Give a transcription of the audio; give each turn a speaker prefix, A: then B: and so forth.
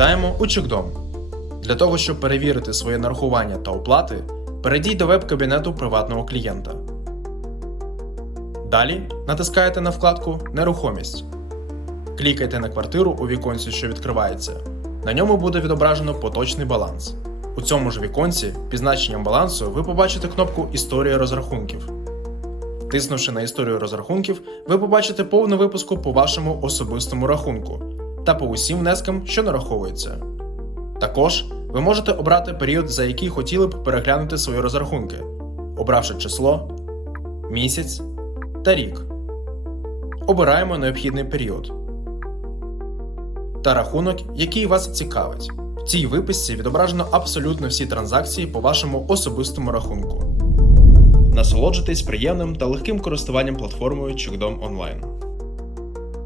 A: Вітаємо у Чекдом. Для того, щоб перевірити своє нарахування та оплати, перейдіть до веб-кабінету приватного клієнта. Далі натискаєте на вкладку Нерухомість. Клікайте на квартиру у віконці, що відкривається. На ньому буде відображено поточний баланс. У цьому ж віконці під значенням балансу ви побачите кнопку Історія розрахунків. Тиснувши на історію розрахунків, ви побачите повну випуску по вашому особистому рахунку та по усім внескам, що нараховуються. Також ви можете обрати період, за який хотіли б переглянути свої розрахунки, обравши число, місяць та рік. Обираємо необхідний період та рахунок, який вас цікавить. В цій виписці відображено абсолютно всі транзакції по вашому особистому рахунку. Насолоджуйтесь приємним та легким користуванням платформою Чекдом онлайн.